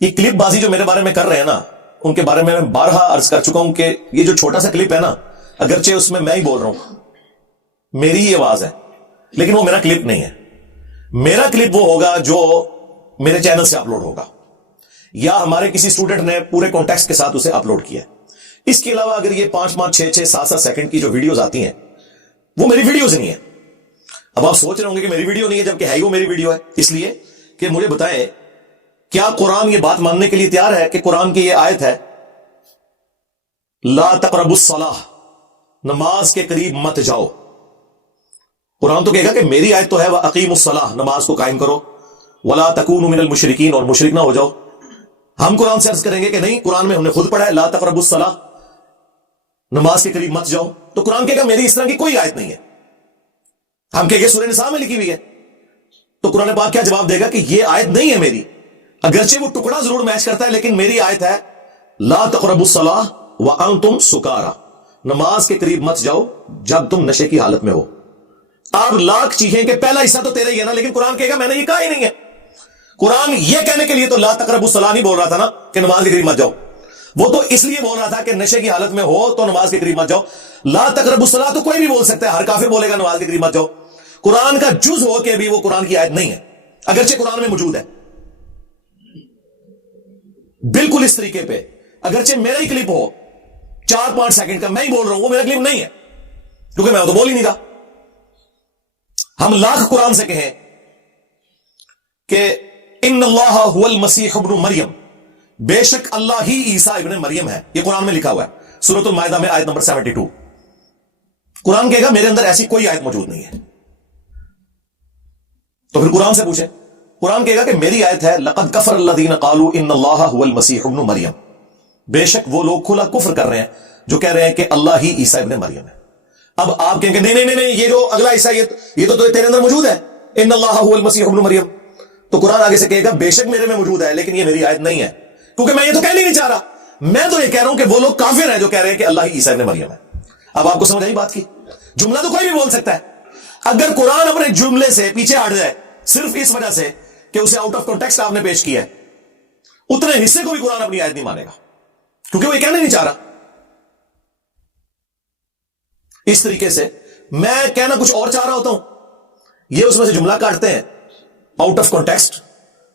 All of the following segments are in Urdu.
یہ کلپ بازی جو میرے بارے میں کر رہے ہیں نا، ان کے بارے میں بارہا عرض کر چکا ہوں کہ یہ جو چھوٹا سا کلپ ہے نا، اگرچہ اس میں ہی بول رہا ہوں، میری ہی آواز ہے، لیکن وہ میرا کلپ نہیں ہے. میرا کلپ وہ ہوگا جو میرے چینل سے اپلوڈ ہوگا، یا ہمارے کسی اسٹوڈنٹ نے پورے کانٹیکسٹ کے ساتھ اسے اپلوڈ کیا. اس کے علاوہ اگر یہ 5 6 7 سیکنڈ کی جو ویڈیوز آتی ہیں وہ میری ویڈیوز نہیں ہے. اب آپ سوچ رہے ہوں گے کہ میری ویڈیو نہیں ہے، جبکہ ہے وہ میری ویڈیو ہے. اس لیے کہ مجھے بتائیں، کیا قرآن یہ بات ماننے کے لیے تیار ہے کہ قرآن کی یہ آیت ہے لا تقربوا الصلاۃ، نماز کے قریب مت جاؤ؟ قرآن تو کہے گا کہ میری آیت تو ہے وَأَقِیمُوا الصَّلَاةَ، نماز کو قائم کرو، وَلَا تَكُونُوا مِنَ الْمُشْرِكِينَ، اور مشرک نہ ہو جاؤ. ہم قرآن سے عرض کریں گے کہ نہیں، قرآن میں ہم نے خود پڑھا ہے لا تقربوا الصلاۃ، نماز کے قریب مت جاؤ. تو قرآن کہے گا میری اس طرح کی کوئی آیت نہیں ہے. ہم کہیں گے سورہ نساء میں لکھی ہوئی ہے. تو قرآن پاک کیا جواب دے گا کہ یہ آیت نہیں ہے میری، اگرچہ وہ ٹکڑا ضرور میچ کرتا ہے، لیکن میری آیت ہے لا تقربوا الصلاۃ وانتم سکارا، نماز کے قریب مت جاؤ جب تم نشے کی حالت میں ہو. آپ لاکھ چیزیں کہ پہلا حصہ تو تیرا ہی ہے نا، لیکن قرآن کہے گا میں نے یہ کہا ہی نہیں ہے. قرآن یہ کہنے کے لیے تو لا تقربوا الصلاۃ نہیں بول رہا تھا نا کہ نماز کے قریب مت جاؤ، وہ تو اس لیے بول رہا تھا کہ نشے کی حالت میں ہو تو نماز کے قریب مت جاؤ. لا تقربوا الصلاۃ تو کوئی بھی بول سکتا ہے، ہر کافر بولے گا نماز کے قریب مت جاؤ. قرآن کا جز ہو کے بھی وہ قرآن کی آیت نہیں ہے، اگرچہ قرآن میں موجود ہے بالکل اس طریقے پہ. اگرچہ میرا ہی کلپ ہو 4 5 سیکنڈ کا، میں ہی بول رہا ہوں، وہ میرا کلپ نہیں ہے کیونکہ میں تو بول ہی نہیں رہا. ہم لاکھ قرآن سے کہیں کہ ان اللہ هو المسیح ابن مریم، بے شک اللہ ہی عیسیٰ ابن مریم ہے، یہ قرآن میں لکھا ہوا ہے سورۃ المائدہ میں آیت نمبر 72. قرآن کہے گا میرے اندر ایسی کوئی آیت موجود نہیں ہے. تو پھر قرآن سے پوچھیں، قرآن کہے گا کہ میری آیت ہے لقد کفر الذین قالوا ان اللہ هو المسیح ابن مریم، بے شک وہ لوگ کھلا کفر کر رہے ہیں جو کہہ رہے ہیں کہ اللہ ہی عیسیٰ ابن مریم ہے. اب آپ کہیں گے نہیں نہیں نہیں، یہ جو اگلا حصہ یہ تو تیرے اندر موجود ہے، ان اللہ هو المسیح ابن مریم. تو قرآن آگے سے کہے گا بے شک میرے میں موجود ہے، لیکن یہ میری آیت نہیں ہے، کیونکہ میں یہ تو کہنا ہی نہیں چاہ رہا. میں تو یہ کہہ رہا ہوں کہ وہ لوگ کافر ہیں جو کہہ رہے ہیں کہ اللہ ہی عیسیٰ ابن مریم ہے. اب آپ کو سمجھ آئی بات کی؟ جملہ تو کوئی بھی بول سکتا ہے. اگر قرآن اپنے جملے سے پیچھے ہٹ جائے صرف اس وجہ سے کہ اسے آؤٹ آف کانٹیکسٹ آپ نے پیش کیا ہے، اتنے حصے کو بھی قرآن اپنی آیت نہیں مانے گا، کیونکہ وہ یہ کہنا نہیں چاہ رہا. اس طریقے سے میں کہنا کچھ اور چاہ رہا ہوتا ہوں، یہ اس میں سے جملہ کاٹتے ہیں آؤٹ آف کانٹیکسٹ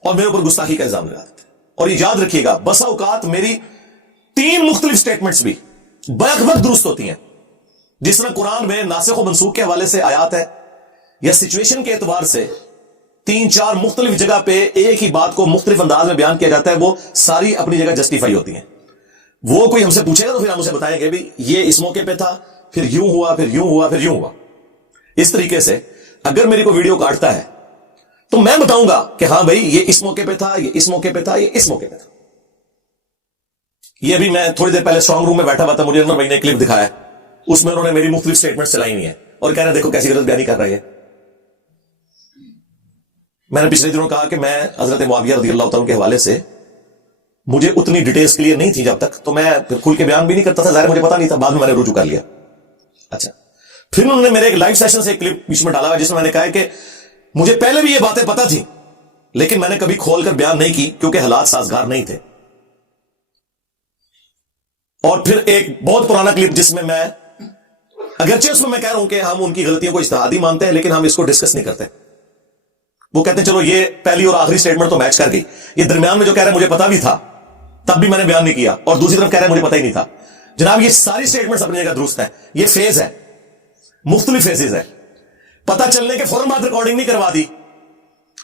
اور میرے اوپر گستاخی کا الزام لگاتے ہیں. اور یہ یاد رکھیے گا بسا اوقات میری 3 مختلف سٹیٹمنٹس بھی بیک وقت درست ہوتی ہیں. جس طرح قرآن میں ناسخ و منسوخ کے حوالے سے آیات ہے، یا سچویشن کے اعتبار سے 3 4 مختلف جگہ پہ ایک ہی بات کو مختلف انداز میں بیان کیا جاتا ہے، وہ ساری اپنی جگہ جسٹیفائی ہوتی ہیں. وہ کوئی ہم سے پوچھے گا تو پھر ہم اسے بتائیں گے بھی یہ اس موقع پہ تھا، پھر یوں ہوا، پھر یوں ہوا، پھر یوں ہوا. اس طریقے سے اگر میری کوئی ویڈیو کاٹتا ہے تو میں بتاؤں گا کہ ہاں بھائی یہ اس موقع پہ تھا، یہ اس موقع پہ تھا، یہ اس موقع پہ تھا. یہ بھی میں تھوڑی دیر پہلے اسٹرانگ روم میں بیٹھا ہوا تھا، مجھے انور بھائی نے کلپ دکھایا، اس میں انہوں نے میری مختلف سٹیٹمنٹ چلائی ہوئی ہیں اور کہہ رہے ہیں دیکھو کیسی غلط بیانی کر رہے ہیں. میں نے پچھلے دنوں کہا کہ میں حضرت معاویہ رضی اللہ تعالیٰ کے حوالے سے مجھے اتنی ڈیٹیلز کلیئر نہیں تھی جب تک، تو میں پھر کھل کے بیان بھی نہیں کرتا تھا، ظاہر مجھے پتا نہیں تھا، بعد میں میں نے رجوع کر لیا. اچھا، پھر انہوں نے میرے ایک لائیو سیشن سے ایک کلپ بیچ میں ڈالا ہوا جس میں میں نے کہا کہ مجھے پہلے بھی یہ باتیں پتا تھی لیکن میں نے کبھی کھول کر بیان نہیں کی کیونکہ حالات سازگار نہیں تھے. اور پھر ایک بہت پرانا کلپ جس میں اگرچہ اس میں کہہ رہا ہوں کہ ہم ان کی غلطیوں کو اجتہادی مانتے ہیں لیکن ہم اس کو ڈسکس نہیں کرتے. وہ کہتے ہیں چلو یہ پہلی اور آخری سٹیٹمنٹ تو میچ کر گئی، یہ درمیان میں جو کہہ رہے ہیں مجھے پتا بھی تھا تب بھی میں نے بیان نہیں کیا، اور دوسری طرف کہہ رہے ہیں مجھے پتا ہی نہیں تھا. جناب یہ ساری سٹیٹمنٹس اپنی جگہ درست ہیں، یہ فیز ہے، مختلف فیزز ہے. پتا چلنے کے فوراً بعد ریکارڈنگ نہیں کروا دی،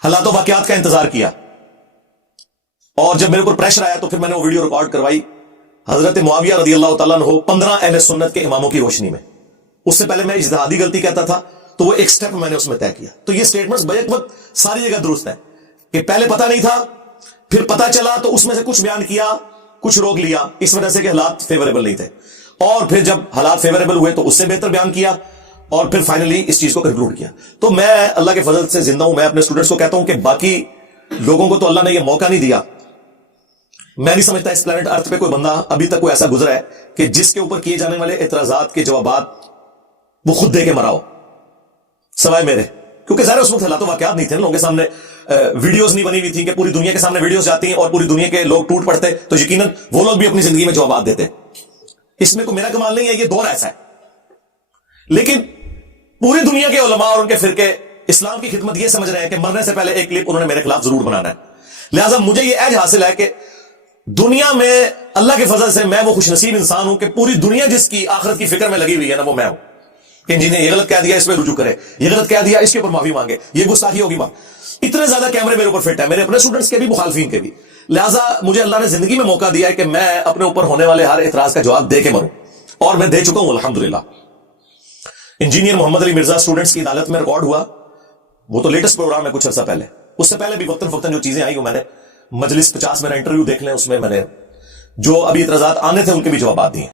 حالات و واقعات کا انتظار کیا، اور جب میرے اوپر پریشر آیا تو پھر میں نے وہ ویڈیو ریکارڈ کروائی حضرت معاویہ رضی اللہ تعالیٰ عنہ 15 اہل سنت کے اماموں کی روشنی میں. اس سے پہلے میں اجتہادی غلطی کہتا تھا تو وہ ایک سٹیپ میں نے اس میں طے کیا. تو یہ سٹیٹمنٹس بیک وقت ساری جگہ درست ہے کہ پہلے پتا نہیں تھا، پھر پتا چلا تو اس میں سے کچھ بیان کیا، کچھ روک لیا اس وجہ سے کہ حالات فیوریبل نہیں تھے، اور پھر جب حالات فیوریبل ہوئے تو اس سے بہتر بیان کیا، اور پھر فائنلی اس چیز کو کنکلوڈ کیا. تو میں اللہ کے فضل سے زندہ ہوں. میں اپنے اسٹوڈنٹس کو کہتا ہوں کہ باقی لوگوں کو تو اللہ نے یہ موقع نہیں دیا. میں نہیں سمجھتا اس پلانٹ ارتھ پہ کوئی بندہ ابھی تک کوئی ایسا گزرا ہے کہ جس کے اوپر کیے جانے والے اعتراضات کے جوابات وہ خود دے کے مرا ہو، سوائے میرے. کیونکہ ظاہر اس وقت حالات و واقعات نہیں تھے لوگوں کے سامنے ویڈیوز نہیں بنی ہوئی تھیں کہ پوری دنیا کے سامنے ویڈیوز جاتی ہیں اور پوری دنیا کے لوگ ٹوٹ پڑتے، تو یقیناً وہ لوگ بھی اپنی زندگی میں جوابات دیتے. اس میں کوئی میرا کمال نہیں ہے، یہ دور ایسا ہے. لیکن پوری دنیا کے علماء اور ان کے فرقے اسلام کی خدمت یہ سمجھ رہے ہیں کہ مرنے سے پہلے ایک کلپ انہوں نے میرے خلاف ضرور بنانا ہے. لہٰذا مجھے یہ عہد حاصل ہے کہ دنیا میں اللہ کے فضل سے میں وہ خوش نصیب انسان ہوں کہ پوری دنیا جس کی آخرت کی فکر میں لگی ہوئی ہے نا، وہ میں ہوں. کہ جی نے یہ غلط کہہ دیا اس پہ رجوع کرے، یہ غلط کہہ دیا اس کے اوپر معافی مانگے، یہ گستاخی ہوگی اتنے زیادہ کیمرے میرے اوپر فٹ ہے، میرے اپنے اسٹوڈنٹس کے بھی مخالفین کے بھی. لہٰذا مجھے اللہ نے زندگی میں موقع دیا ہے کہ میں اپنے اوپر ہونے والے ہر اعتراض کا جواب دے کے مروں، اور میں دے چکا ہوں الحمدللہ. انجینئر محمد علی مرزا اسٹوڈنٹس کی عدالت میں ریکارڈ ہوا، وہ تو لیٹسٹ پروگرام ہے کچھ عرصہ پہلے. اس سے پہلے بھی وقتاً فوقتاً جو چیزیں آئی وہ میں نے مجلس 50 میرا انٹرویو دیکھ لیں، اس میں میں نے جو ابھی اعتراضات آنے تھے ان کے بھی جوابات دیے.